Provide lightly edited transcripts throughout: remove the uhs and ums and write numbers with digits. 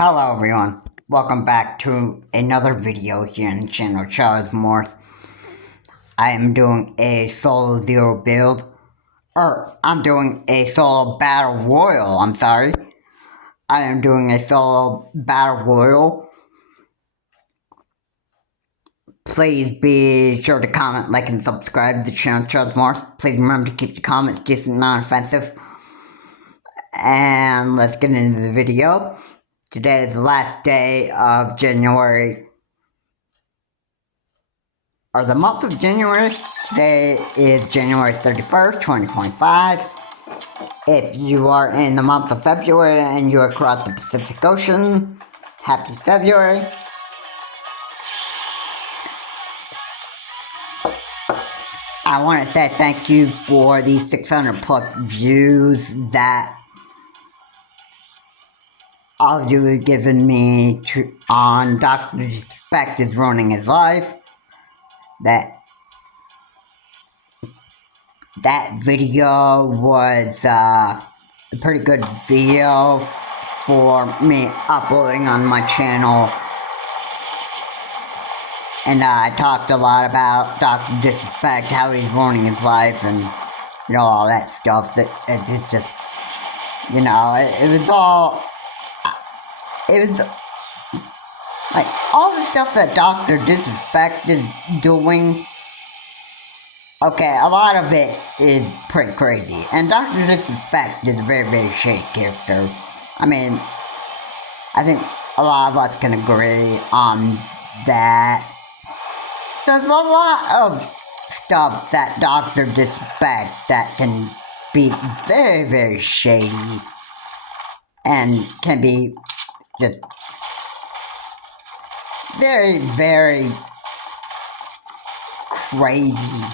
Hello everyone, welcome back to another video here on the channel Charles Morse. I am doing a solo zero build, I'm doing a solo battle royal, I'm sorry. I am doing a solo battle royal. Please be sure to comment, like, and subscribe to the channel Charles Morse. Please remember to keep the comments decent and non-offensive. And let's get into the video. Today is the last day of January, or the month of January. Today is January 31st, 2025. If you are in the month of February and you are across the Pacific Ocean, happy February. I want to say thank you for the 600 plus views that all of you have given me on Dr. Disrespect is Ruining His Life. That video was a pretty good video for me uploading on my channel. And I talked a lot about Dr. Disrespect, how he's ruining his life, and, you know, all that stuff. That it's just, you know, it was like, all the stuff that Dr. Disrespect is doing. Okay, a lot of it is pretty crazy. And Dr. Disrespect is a very, very shady character. I mean, I think a lot of us can agree on that. There's a lot of stuff that Dr. Disrespect that can be very, very shady and can be just very, very crazy.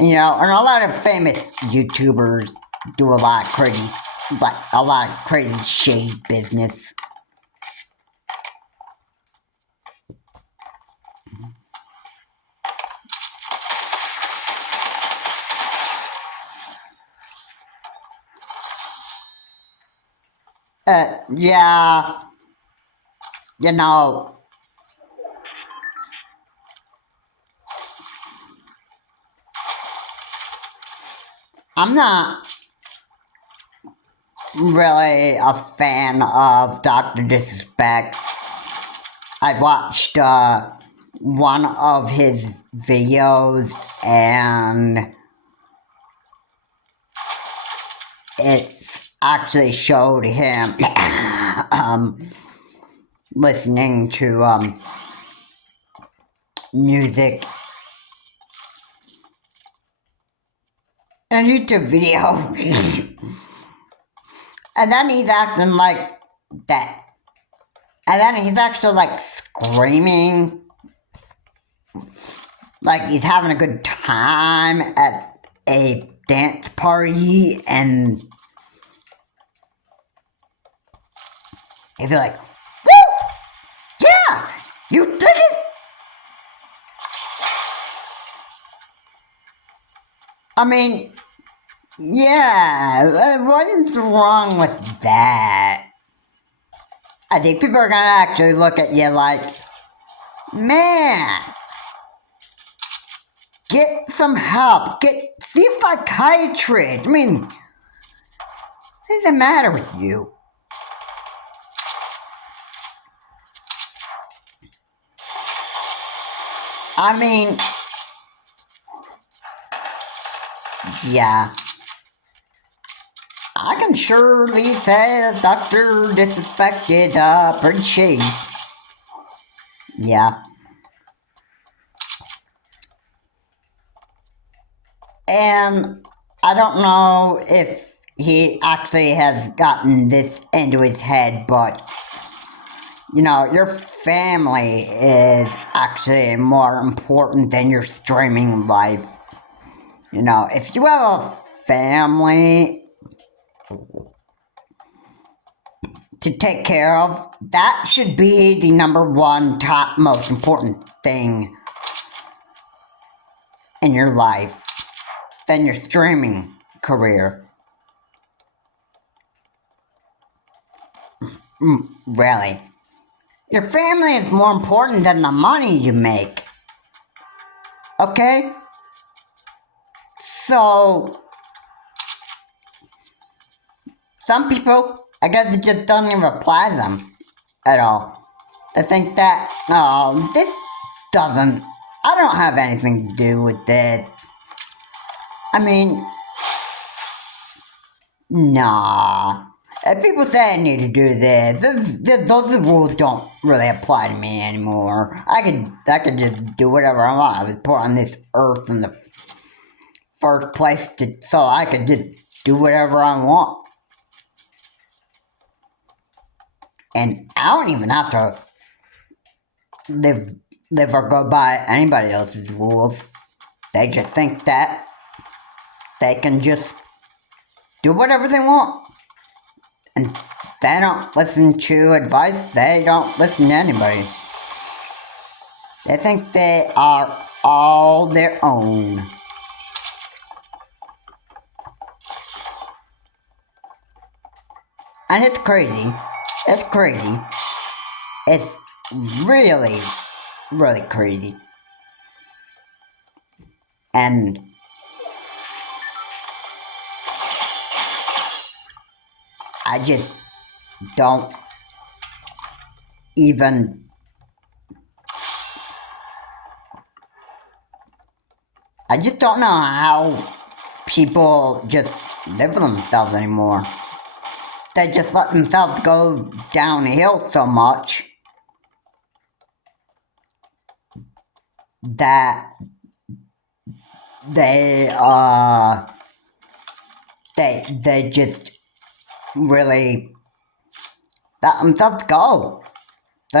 You know, and a lot of famous YouTubers do a lot of crazy, shady business. Yeah, you know, I'm not really a fan of Dr. Disrespect. I watched one of his videos and it actually showed him listening to music in a YouTube video. And then he's acting like that. And then he's actually like screaming like he's having a good time at a dance party, and he'd be like, woo! Yeah! You did it! I mean, yeah, what is wrong with that? I think people are gonna actually look at you like, man, get some help, see a psychiatrist. I mean, what does the matter with you? I mean, yeah, I can surely say that Dr. Disrespect is pretty shady. Yeah. And I don't know if he actually has gotten this into his head, but, you know, your family is actually more important than your streaming life. You know, if you have a family to take care of, that should be the #1 top most important thing in your life than your streaming career. Really. Your family is more important than the money you make. Okay? So, some people, I guess it just doesn't even apply to them at all. They think that, oh, this doesn't, I don't have anything to do with this. I mean, nah. If people say I need to do those rules don't really apply to me anymore. I could just do whatever I want. I was put on this earth in the first place so I could just do whatever I want. And I don't even have to live or go by anybody else's rules. They just think that they can just do whatever they want. And they don't listen to advice, they don't listen to anybody. They think they are all their own. And it's crazy. It's crazy. It's really, really crazy. And I just don't even, I just don't know how people just live with themselves anymore. They just let themselves go downhill so much that they just really let themselves go. They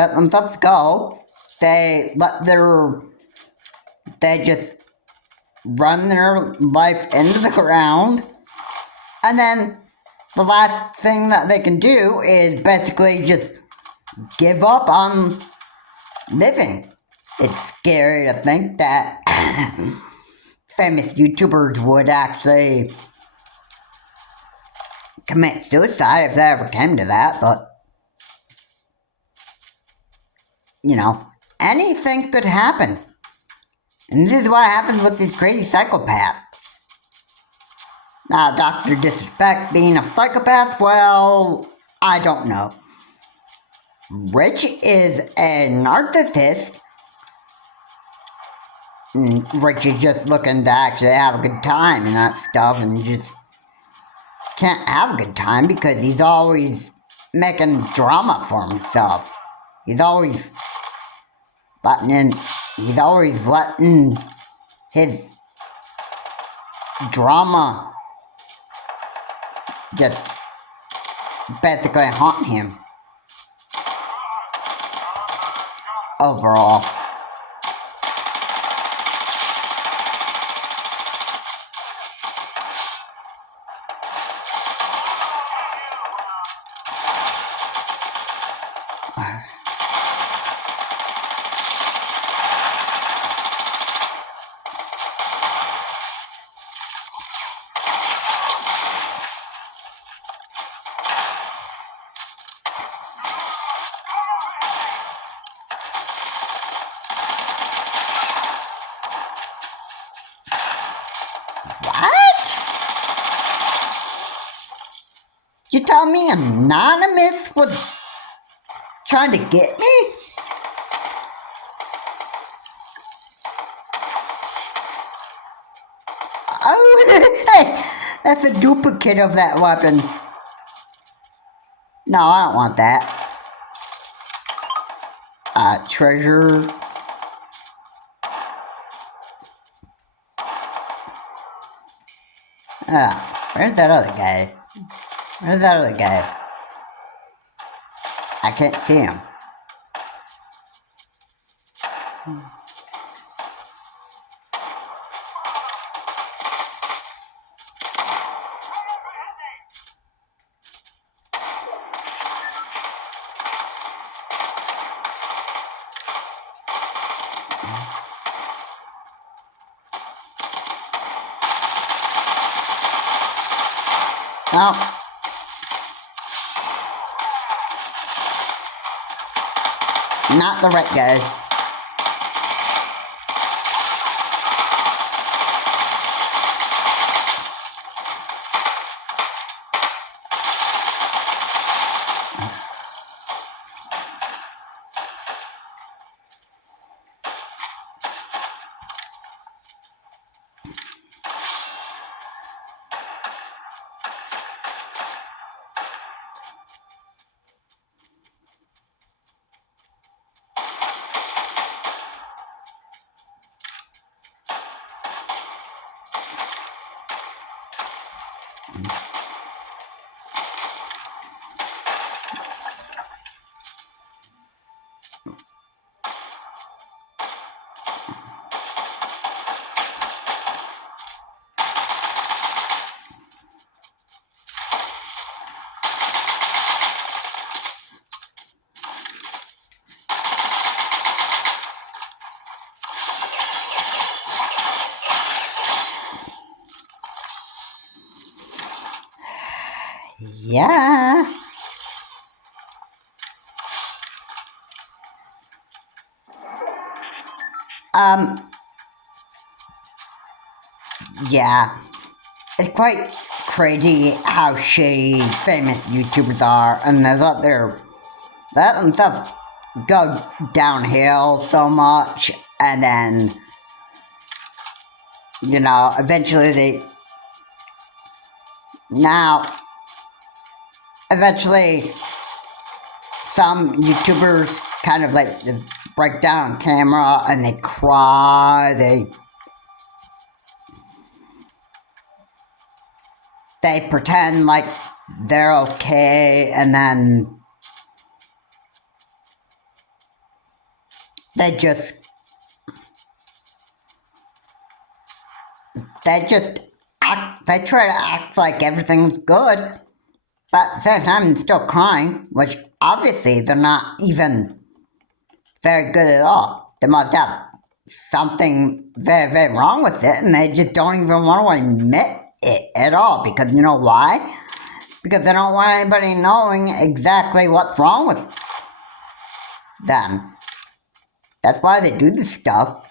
just run their life into the ground, and then the last thing that they can do is basically just give up on living. It's scary to think that famous YouTubers would actually commit suicide if that ever came to that, but you know, anything could happen. And this is what happens with these crazy psychopaths. Now, Dr. Disrespect being a psychopath, well, I don't know. Rich is a narcissist. Rich is just looking to actually have a good time and that stuff, and just can't have a good time because he's always making drama for himself. He's always letting his drama just basically haunt him overall. You tell me Anonymous was trying to get me? Oh, hey, that's a duplicate of that weapon. No, I don't want that. Treasure. Where's that other guy? Where's that other guy? I can't see him. Oh. Not the right guy. Yeah. Yeah. It's quite crazy how shitty famous YouTubers are, and they let themselves go downhill so much, and then, eventually eventually some YouTubers kind of like break down on camera and they cry, they pretend like they're okay, and then they just they try to act like everything's good, but at the same time they're still crying, which obviously they're not even very good at all. They must have something very, very wrong with it, and they just don't even want to admit it at all, because you know why? Because they don't want anybody knowing exactly what's wrong with them. That's why they do this stuff.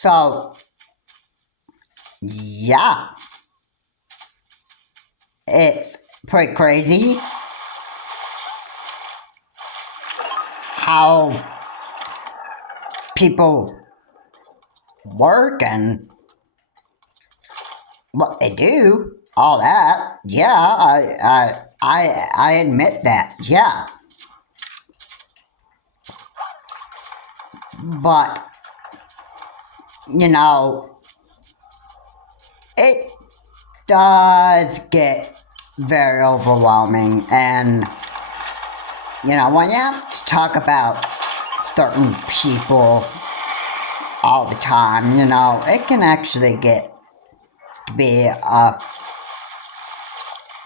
So, yeah. It's pretty crazy how people work and what they do, all that. Yeah, I admit that. Yeah, but it does get very overwhelming, and when you have to talk about certain people all the time, it can actually get to be a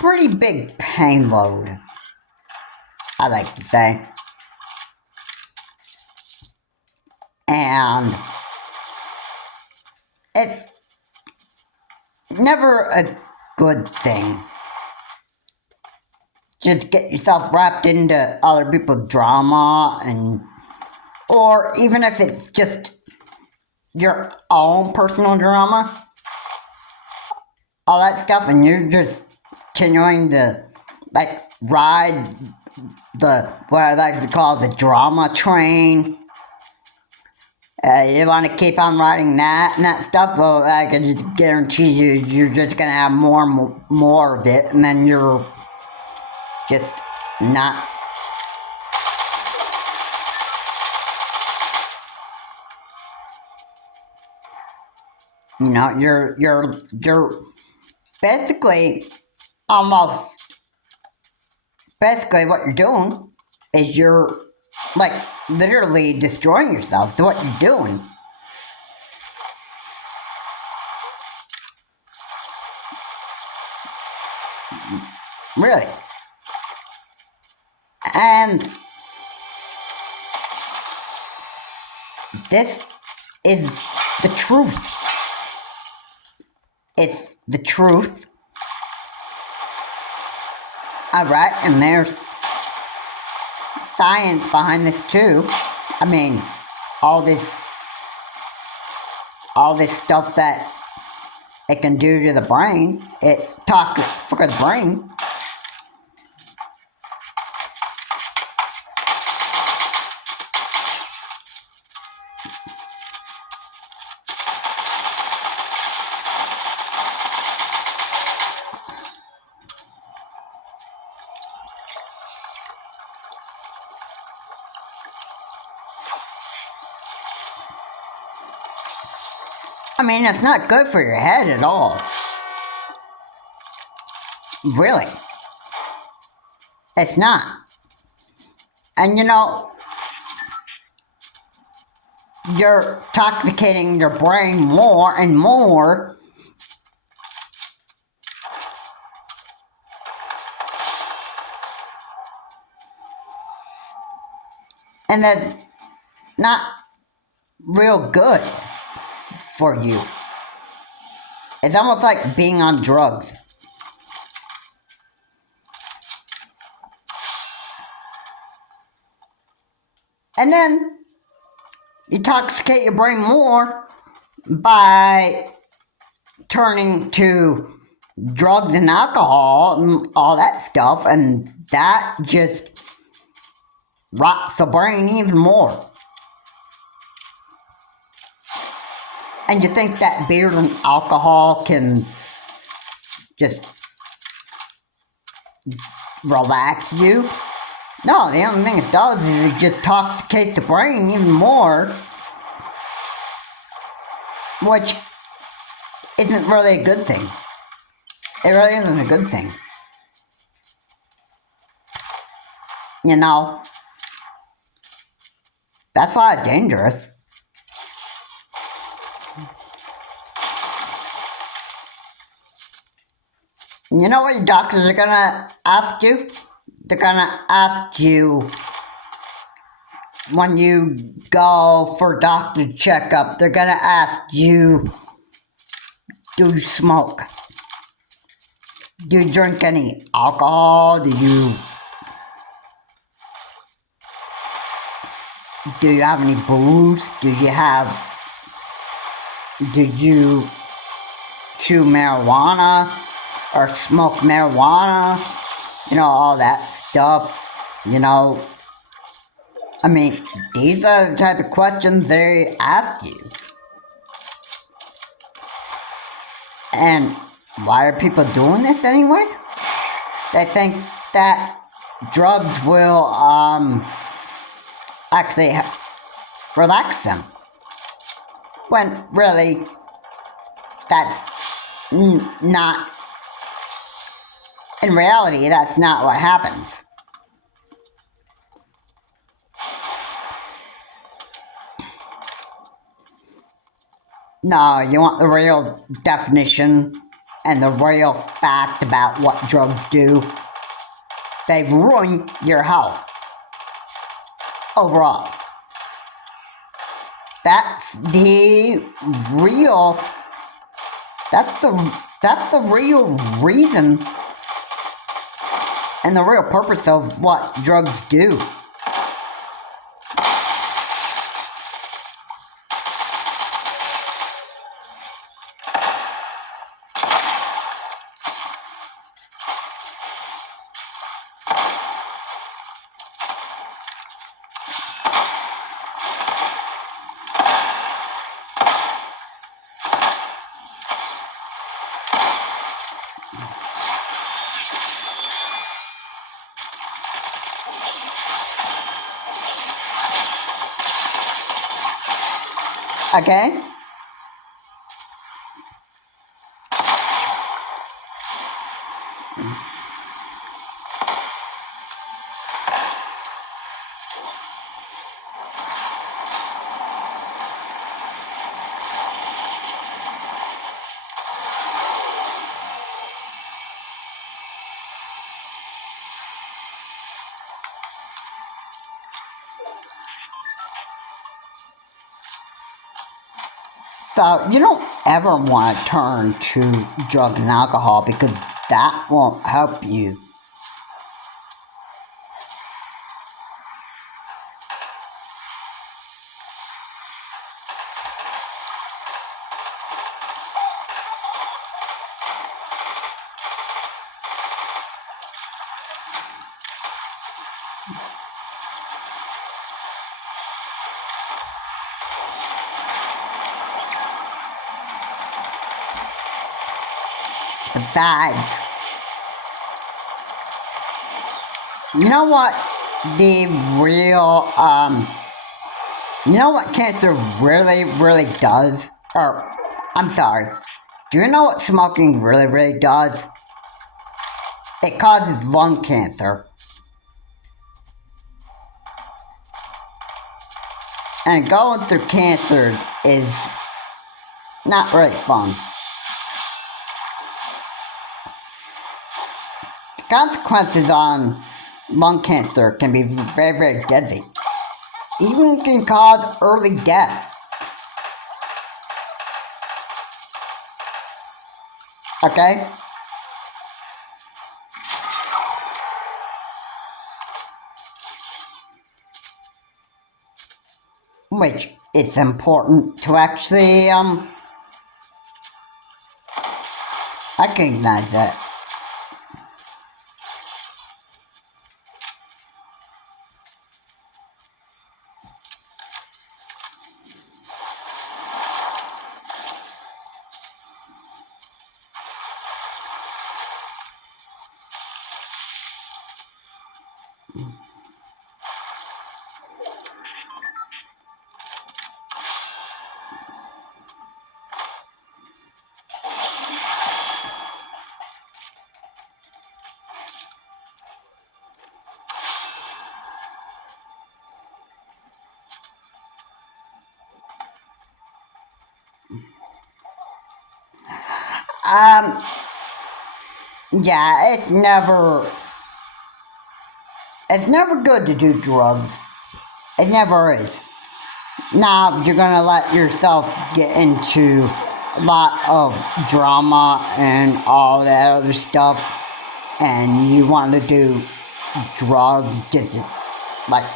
pretty big pain load, I like to say. And it's never a good thing. Just get yourself wrapped into other people's drama, or even if it's just your own personal drama, all that stuff, and you're just continuing to ride what I like to call the drama train. You want to keep on riding that and that stuff, well, I can just guarantee you're just going to have more and more of it, and then you're just not... you're basically basically what you're doing is you're literally destroying yourself. So what you're doing. Really. And this is the truth. It's the truth. Alright, and there's science behind this too. I mean, all this stuff that it can do to the brain. It toxic for the brain. I mean, it's not good for your head at all. Really. It's not. And you know, you're toxicating your brain more and more. And that's not real good for you. It's almost like being on drugs. And then you toxicate your brain more by turning to drugs and alcohol and all that stuff, and that just rots the brain even more. And you think that beer and alcohol can just relax you? No, the only thing it does is it just toxicates the brain even more, which isn't really a good thing. It really isn't a good thing. You know, that's why it's dangerous. You know what your doctors are gonna ask you? They're gonna ask you when you go for doctor checkup, they're gonna ask you, do you smoke? Do you drink any alcohol? Do you have any booze? Do you chew marijuana or smoke marijuana? You know, all that stuff, you know. I mean, these are the type of questions they ask you. And why are people doing this anyway? They think that drugs will, actually relax them. When really, that's not, in reality, that's not what happens. No, you want the real definition and the real fact about what drugs do. They ruin your health. Overall. That's the real reason and the real purpose of what drugs do. Okay? So you don't ever want to turn to drugs and alcohol because that won't help you. Besides, you know what the real, you know what cancer really, really does? Or, I'm sorry, do you know what smoking really, really does? It causes lung cancer. And going through cancer is not really fun. The consequences on lung cancer can be very, very deadly. Even can cause early death. Okay? Which is important to actually, recognize that. Yeah, it's never good to do drugs. It never is. Now, if you're gonna let yourself get into a lot of drama and all that other stuff, and you want to do drugs just to, like,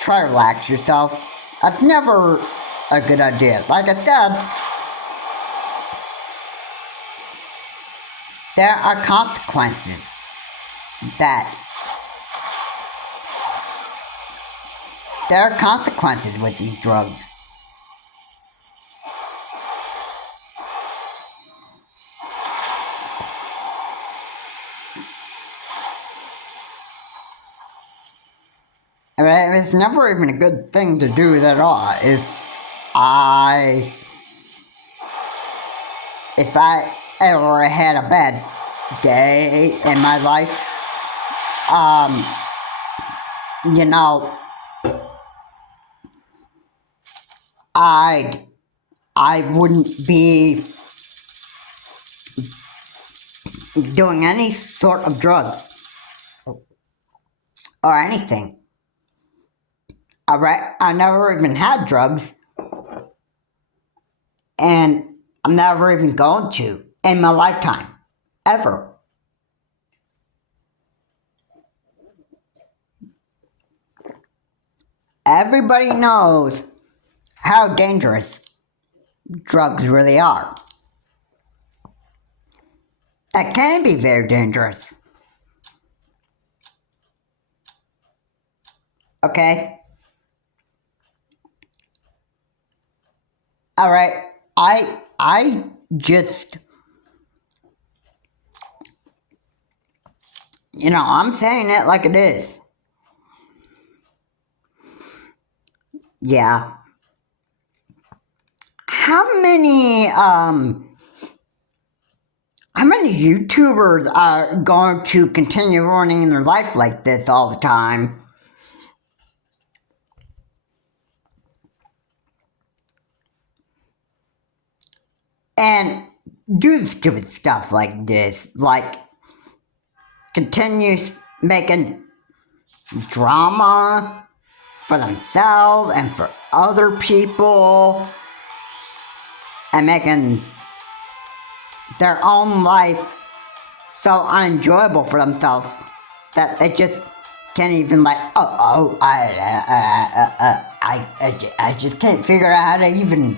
try to relax yourself, that's never a good idea. Like I said, there are consequences with these drugs. I mean, it's never even a good thing to do at all. If I ever had a bad day in my life, you know, I wouldn't be doing any sort of drug or anything. Alright, I never even had drugs, and I'm never even going to in my lifetime. Ever. Everybody knows how dangerous drugs really are. It can be very dangerous. Okay? Alright, I just, I'm saying it like it is. Yeah. How many YouTubers are going to continue running their life like this all the time? And do stupid stuff like this, like continue making drama for themselves and for other people. and making their own life so unenjoyable for themselves that they just can't even I just can't figure out how to even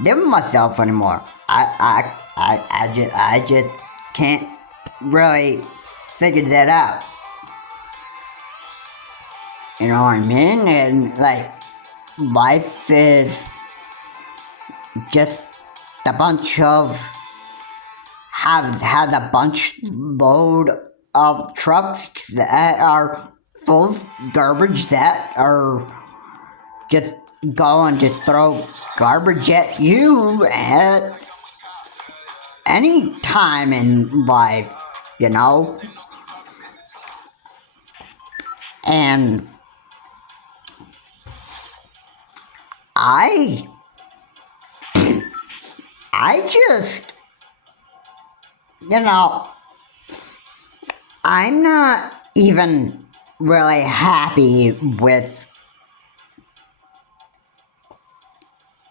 live with myself anymore. I just can't really figure that out. You know what I mean? And life is just a bunch of has a bunch load of trucks that are full of garbage that are just go and just throw garbage at you at any time in life, and I just, I'm not even really happy with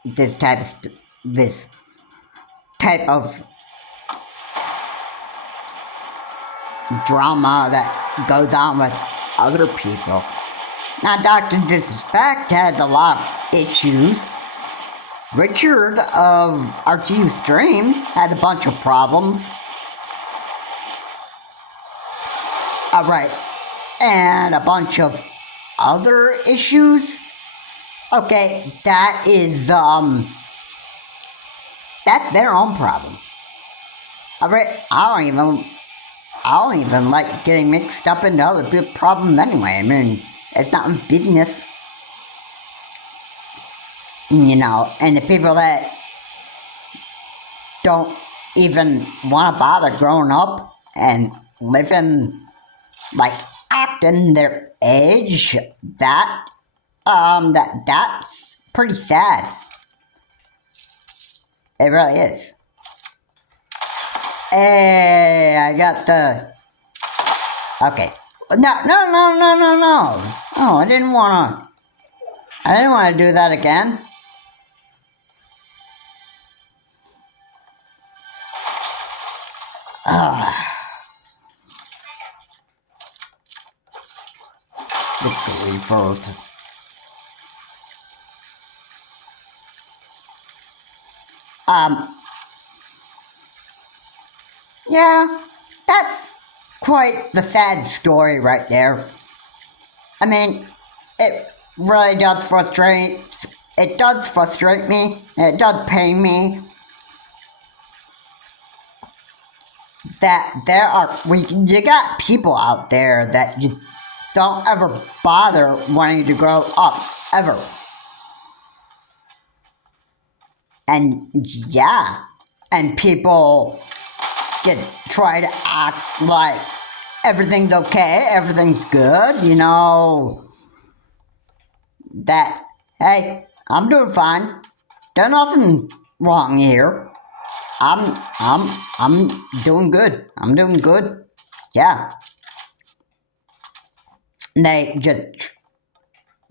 this type of drama that goes on with other people. Now, Dr. Disrespect has a lot of issues. Richard of RTU Stream has a bunch of problems. Alright, and a bunch of other issues. Okay, that is, that's their own problem. Alright, I don't even like getting mixed up into other people's problems anyway. I mean, it's not in business. And the people that don't even want to bother growing up and living, acting their age, that's pretty sad. It really is. Hey, I got the... Okay. No. Oh, I didn't want to do that again. Victory first. Yeah, that's quite the sad story right there. I mean, it really does frustrate. It does frustrate me. It does pain me that you got people out there that you don't ever bother wanting to grow up, ever. And yeah, and people just try to act like everything's okay, everything's good, that, hey, I'm doing fine. There's nothing wrong here. I'm doing good. I'm doing good. Yeah. They just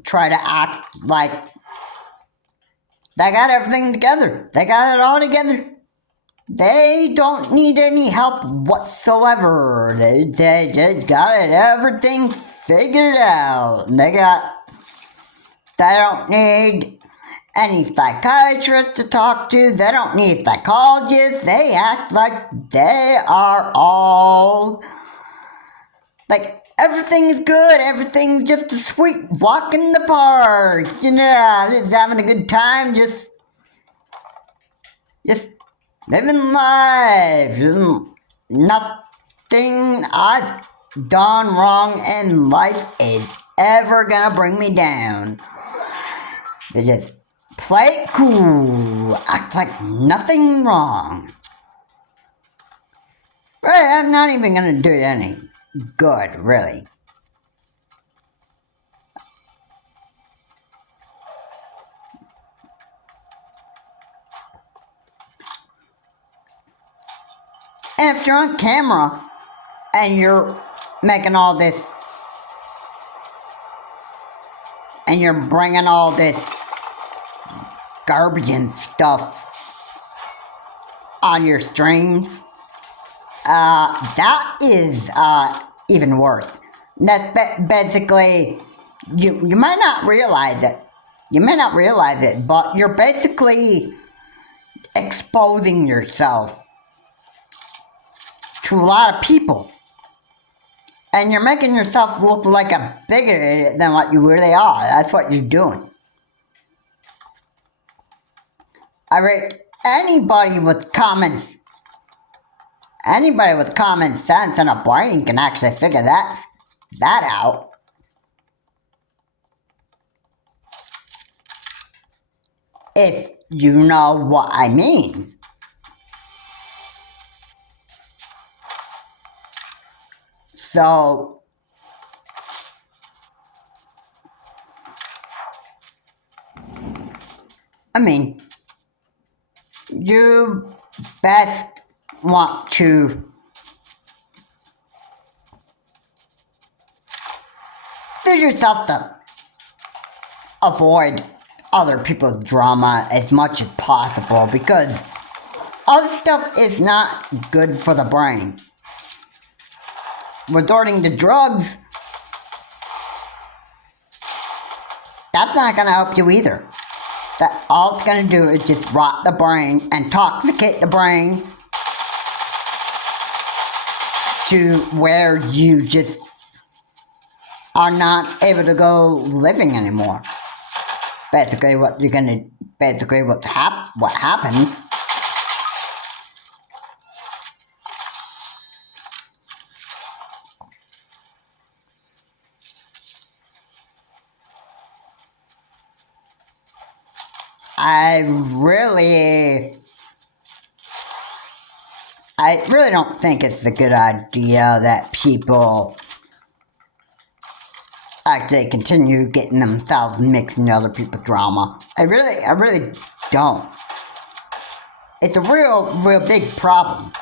try to act like they got everything together. They got it all together. They don't need any help whatsoever. They just got everything figured out. They don't need any psychiatrist to talk to. They don't need psychologists. They act like they are all everything is good. Everything's just a sweet walk in the park. Just having a good time. Just living life. Nothing I've done wrong in life is ever gonna bring me down. They just play it cool. Act like nothing wrong. Right, that's not even gonna do you any good, really. And if you're on camera and you're making all this and you're bringing all this garbage and stuff on your streams, that is even worse. That's basically, you might not realize it. You may not realize it, but you're basically exposing yourself to a lot of people. And you're making yourself look like a bigger idiot than what you really are. That's what you're doing. I rate anybody with common sense and a brain can actually figure that out. If you know what I mean. So, I mean, you best want to do yourself to avoid other people's drama as much as possible, because other stuff is not good for the brain. Resorting to drugs, that's not going to help you either. That all it's going to do is just rot the brain, intoxicate the brain to where you just are not able to go living anymore. Basically what happens. I really don't think it's a good idea that people actually continue getting themselves mixed into other people's drama. I really don't. It's a real big problem.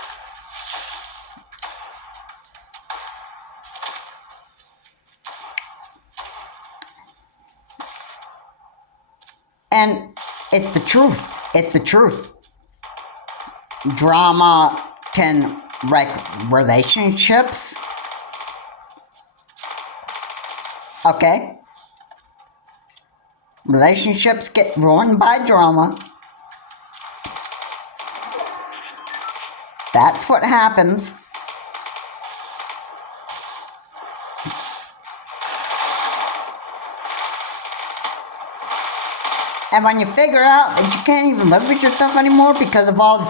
And it's the truth. Drama can wreck relationships. Okay? Relationships get ruined by drama. That's what happens. And when you figure out that you can't even live with yourself anymore because of all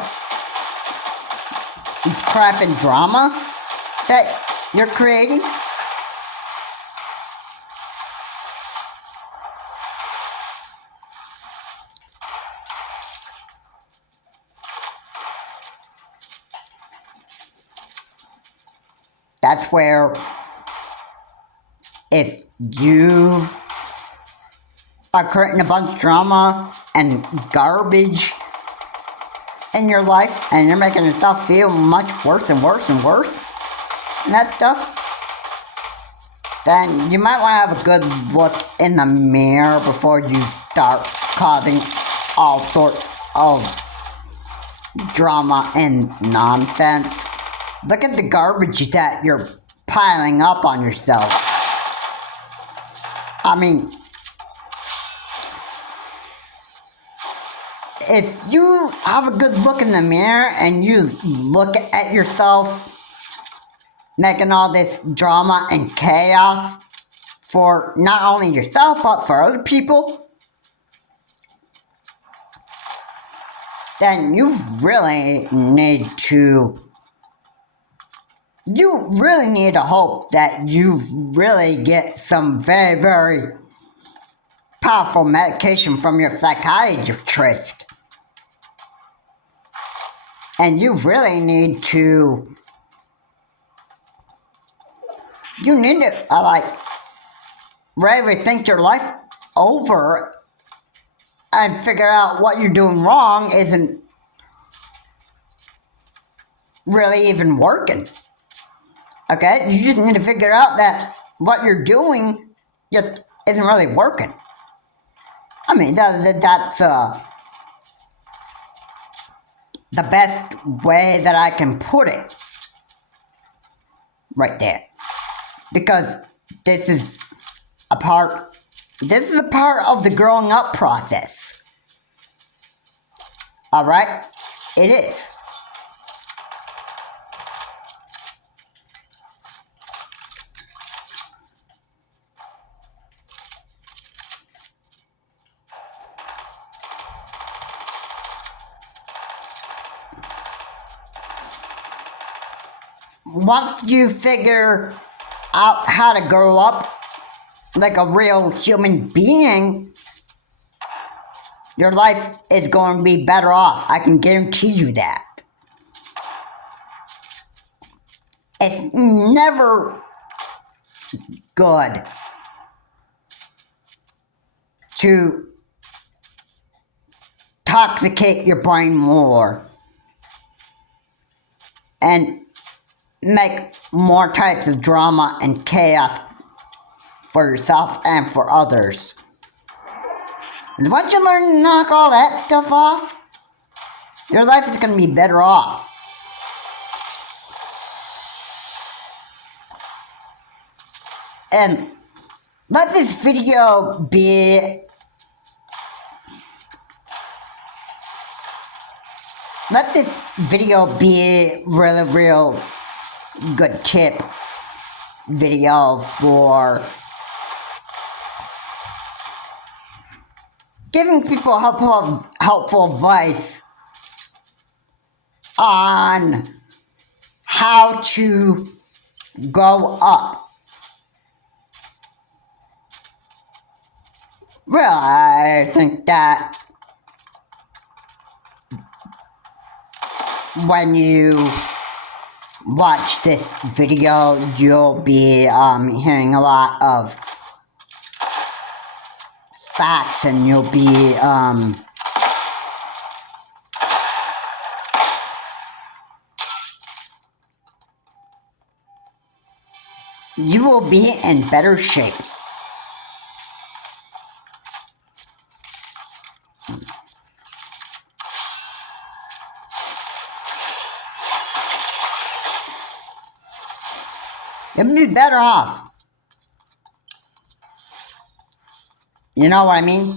this crap and drama that you're creating, that's where, if you are creating a bunch of drama and garbage in your life, and you're making yourself feel much worse and worse and worse, and that stuff, then you might want to have a good look in the mirror before you start causing all sorts of drama and nonsense. Look at the garbage that you're piling up on yourself. I mean, if you have a good look in the mirror and you look at yourself making all this drama and chaos for not only yourself but for other people, then you really need to hope that you really get some very, very powerful medication from your psychiatrist. And you really need to, really think your life over and figure out what you're doing wrong isn't really even working. Okay? You just need to figure out that what you're doing just isn't really working. I mean, that's the best way that I can put it. Right there. Because this is a part of the growing up process. Alright? It is. Once you figure out how to grow up like a real human being, your life is going to be better off. I can guarantee you that. It's never good to toxicate your brain more and make more types of drama and chaos for yourself and for others. And once you learn to knock all that stuff off, your life is going to be better off. And let this video be real good tip video for giving people helpful advice on how to grow up. Well, I think that when you watch this video, you'll be hearing a lot of facts, and you'll be you will be in better shape. You'll be better off. You know what I mean?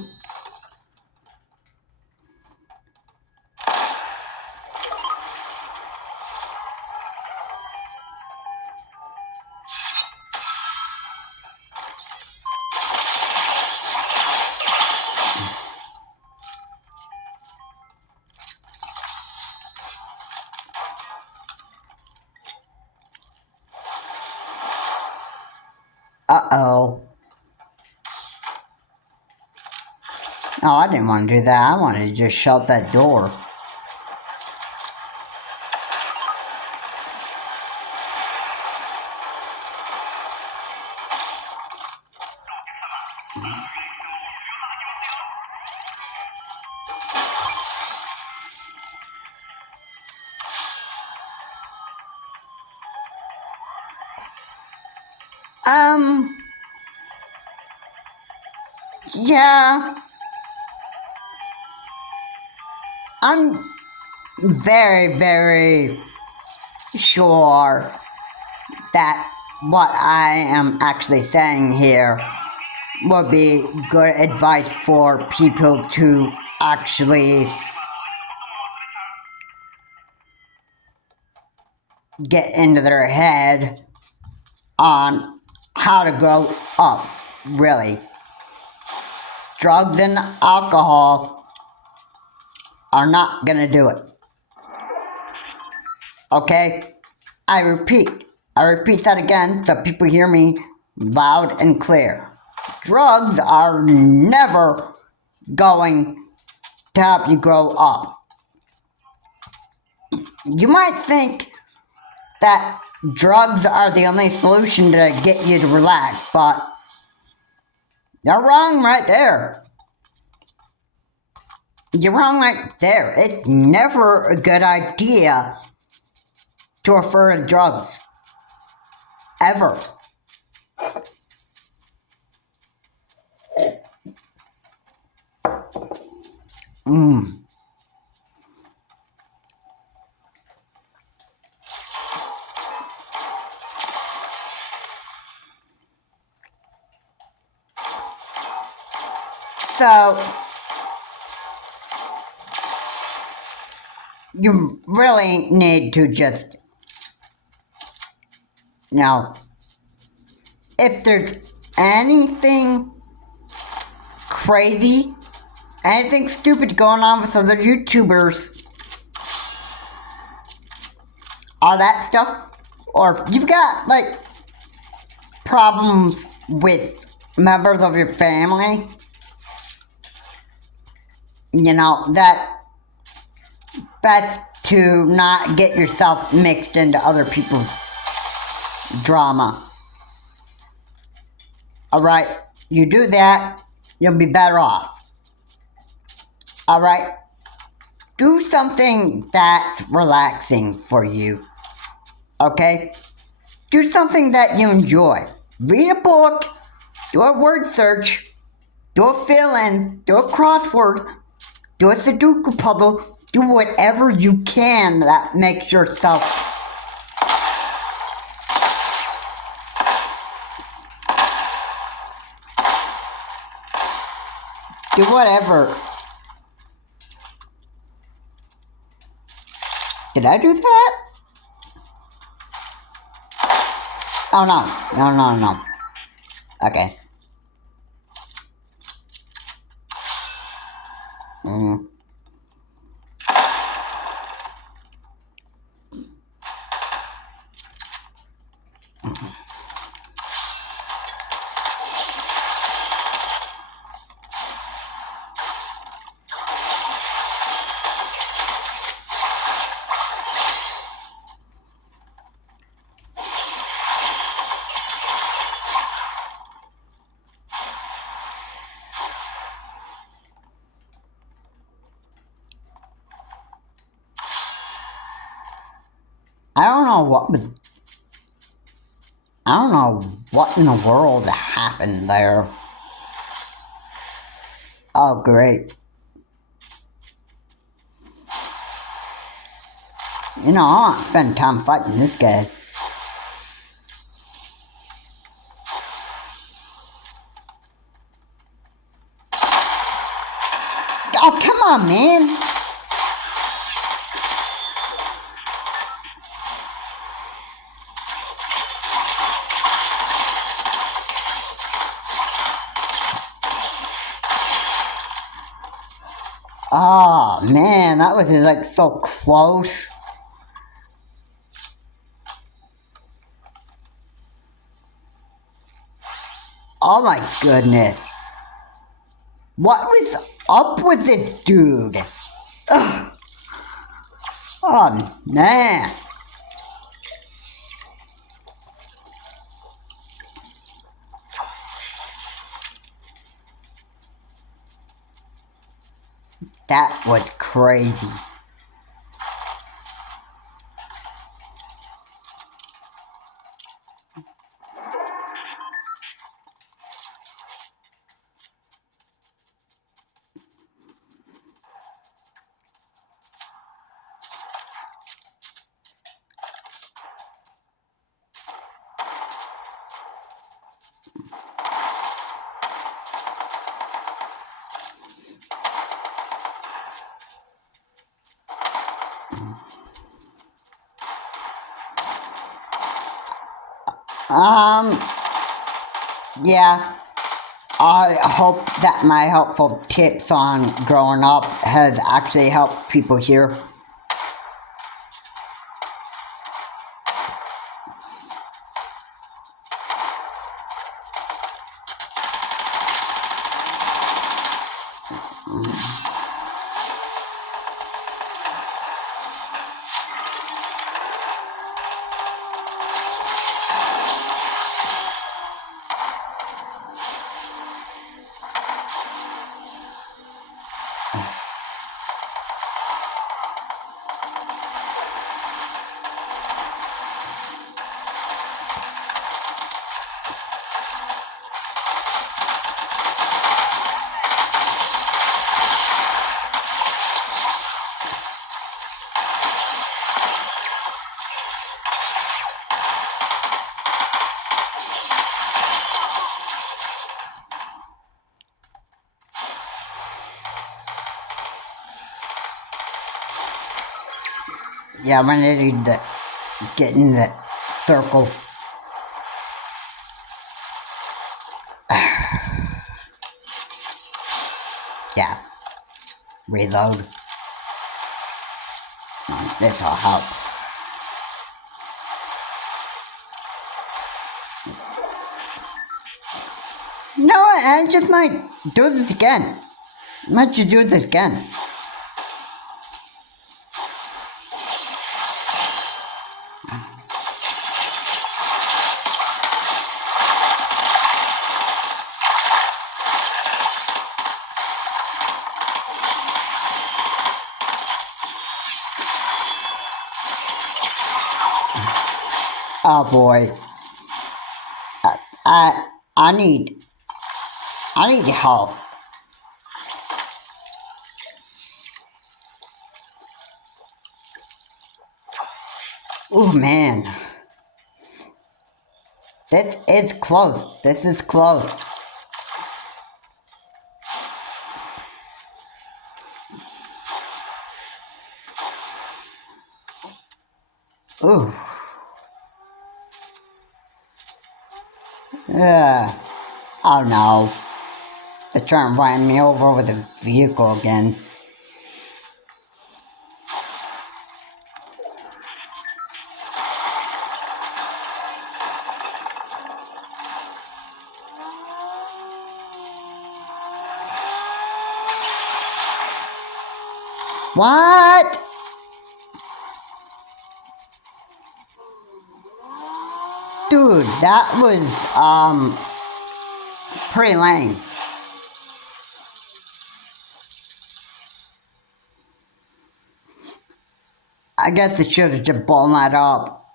Uh-oh. No, I didn't want to do that. I wanted to just shut that door. Yeah. I'm very, very sure that what I am actually saying here would be good advice for people to actually get into their head on how to grow up, really. Drugs and alcohol are not gonna do it. Okay? I repeat that again so people hear me loud and clear. Drugs are never going to help you grow up. You might think that drugs are the only solution to get you to relax, but you're wrong right there. You're wrong right there. It's never a good idea to refer to drugs. Ever. Mm. So, you really need to just, if there's anything crazy, anything stupid going on with other YouTubers, all that stuff, or if you've got, like, problems with members of your family, that best to not get yourself mixed into other people's drama. Alright? You do that, you'll be better off. Alright? Do something that's relaxing for you. Okay? Do something that you enjoy. Read a book, do a word search, do a fill-in, do a crossword, do a Sudoku puzzle, do whatever you can that makes yourself do whatever. Did I do that? Oh no. Okay. I don't know what in the world happened there. Oh, great. I don't spend time fighting this guy. Oh, come on, man. Oh, man, that was just, like, so close. Oh my goodness. What was up with this dude? Ugh. Oh, man. That was crazy. Yeah. I hope that my helpful tips on growing up has actually helped people here. Yeah, we need to get in the circle. Yeah. Reload. This'll help. No, I just might do this again. Might just do this again. Oh boy. I need help. Oh man. This is close. This is close. Ooh. Yeah. Oh no. They're trying to run me over with a vehicle again. What? Dude, that was, pretty lame. I guess it should have just blown that up.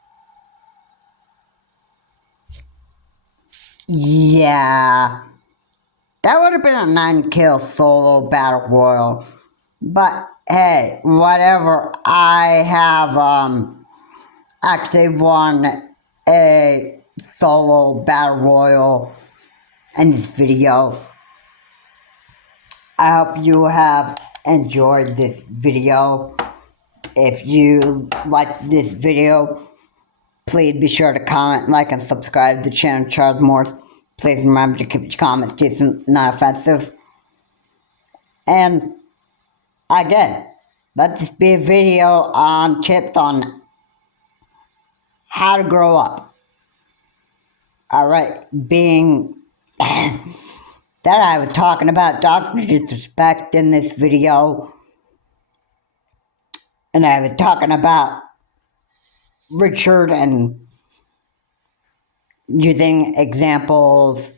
Yeah. That would have been a 9-kill solo battle royal. But hey, whatever. I have actually won a solo battle royal in this video. I hope you have enjoyed this video. If you like this video, please be sure to comment, like, and subscribe to the channel Charles Morse. Please remember to keep your comments decent, not offensive. And again, let this be a video on tips on how to grow up. Alright, being that I was talking about Dr. Disrespect in this video, and I was talking about Richard and using examples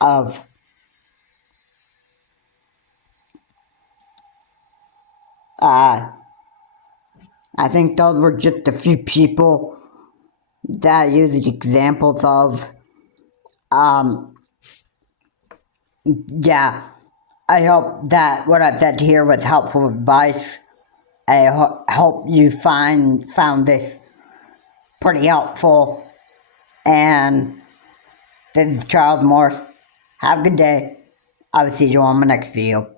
of I think those were just a few people that I used examples of. Yeah, I hope that what I've said here was helpful advice. I hope you found this pretty helpful. And this is Charles Morse. Have a good day. I will see you on my next video.